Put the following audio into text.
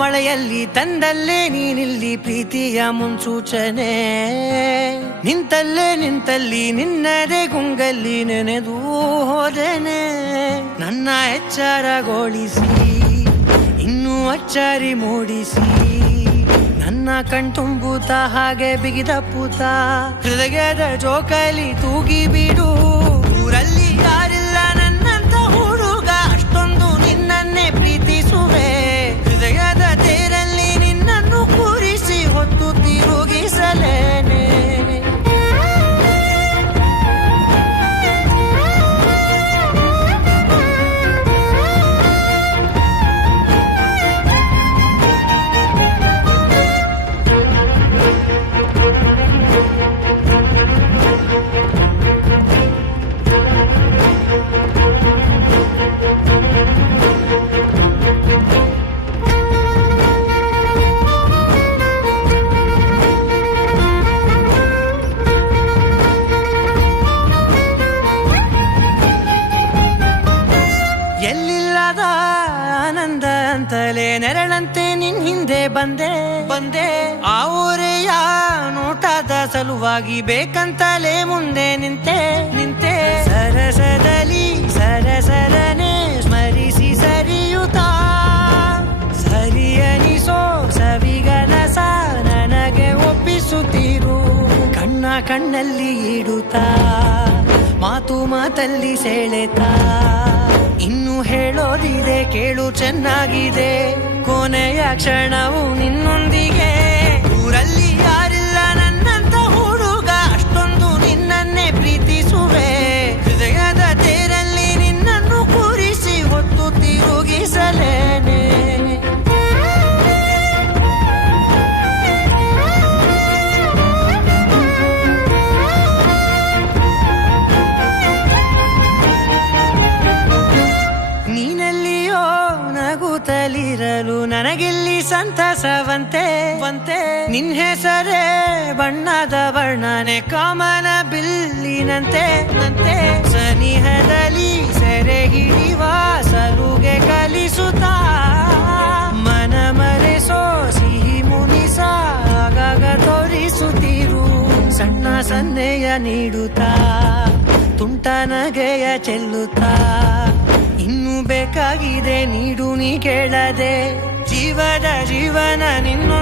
ಮಳೆಯಲ್ಲಿ ತಂದಲ್ಲೇ ನೀನಿಲ್ಲಿ ಪ್ರೀತಿಯ ಮುನ್ಸೂಚನೆ, ನಿಂತಲ್ಲಿ ನಿನ್ನದೇ ಗುಂಗಲ್ಲಿ ನೆನೆದು ಹೋದೆನೆ. ನನ್ನ ಎಚ್ಚರಗೊಳಿಸಿ ಇನ್ನೂ ಅಚ್ಚರಿ ಮೂಡಿಸಿ, ನನ್ನ ಕಣ್ತುಂಬುತ್ತ ಹಾಗೆ ಬಿಗಿದ ಪೂತ ಹೃದಯದ ಜೋಕಾಲಿ ತೂಗಿ ಬಿಡು. ಊರಲ್ಲಿ ಯಾರಿಲ್ಲ ನನ್ನಂತ ಹುಡುಗ, ಅಷ್ಟೊಂದು ನಿನ್ನನ್ನೇ ಪ್ರೀತಿಸುವೆ. ಹೃದಯದ ತೇರಲ್ಲಿ ನಿನ್ನನ್ನು ಕೂರಿಸಿ ಹೊತ್ತು ತಿರುಗಿಸಲೇನೆ. ಎಲ್ಲಿಲ್ಲದ ಆನಂದ ಅಂತಲೇ ನೆರಳಂತೆ ನಿನ್ ಹಿಂದೆ ಬಂದೆ. ಆ ಊರೆಯ ನೋಟದ ಸಲುವಾಗಿ ಬೇಕಂತಲೇ ಮುಂದೆ ನಿಂತೆ. ಸರಸದಲ್ಲಿ ಸರಸರನೆ ಸ್ಮರಿಸಿ ಸರಿಯುತ್ತಾ, ಸರಿಯನಿಸೋ ಸವಿಗನಸ ನನಗೆ ಒಪ್ಪಿಸುತ್ತೀರು. ಕಣ್ಣಲ್ಲಿ ಇಡುತ್ತಾ, ಮಾತಲ್ಲಿ ಸೆಳೆತಾ, ಇನ್ನು ಹೇಳೋದಿದೆ ಕೇಳು ಚೆನ್ನಾಗಿದೆ. ಕೊನೆಯ ಕ್ಷಣವು ನಿನ್ನೊಂದಿಗೆ. ಊರಲ್ಲಿ ಯಾರಿಲ್ಲ ನನ್ನಂತ ಹುಡುಗ, ಅಷ್ಟೊಂದು ನಿನ್ನನ್ನೇ ಪ್ರೀತಿಸುವೆ. ಹೃದಯದ ತೇರಲ್ಲಿ ನಿನ್ನನ್ನು ಕೂರಿಸಿ ಹೊತ್ತು ತಿರುಗಿಸಲೇನೆ. ನೀನೆಲ್ಲಿಯೋ ನಗುತ್ತಲಿರಲು ನನಗಿಲ್ಲಿ ಸಂತಸವಂತೆ. ನಿನ್ ಹೆಸರೇ ಬಣ್ಣದ ವರ್ಣನೆ ಕಾಮನ ಬಿಲ್ಲಿನಂತೆ. ಸನಿಹದಲ್ಲಿ ಸೆರೆ ಹಿಡಿಯುವ ಸಲುಗೆ ಕಲಿಸುತ್ತಾ, ಮನ ಮರೆಸೋ ಸಿಹಿ ಮುನಿಸ ಆಗಾಗ ತೋರಿಸುತ್ತೀರು. ಸಣ್ಣ ಸನ್ನೆಯ ನೀಡುತ್ತಾ, ತುಂಟ ನಗೆಯ ಚೆಲ್ಲುತ್ತಾ, ಇನ್ನೂ ಬೇಕಾಗಿದೆ ನೀಡು ನೀ ಕೇಳದೆ. ಜೀವನ ನಿನ್ನೊಂದಿಗೆ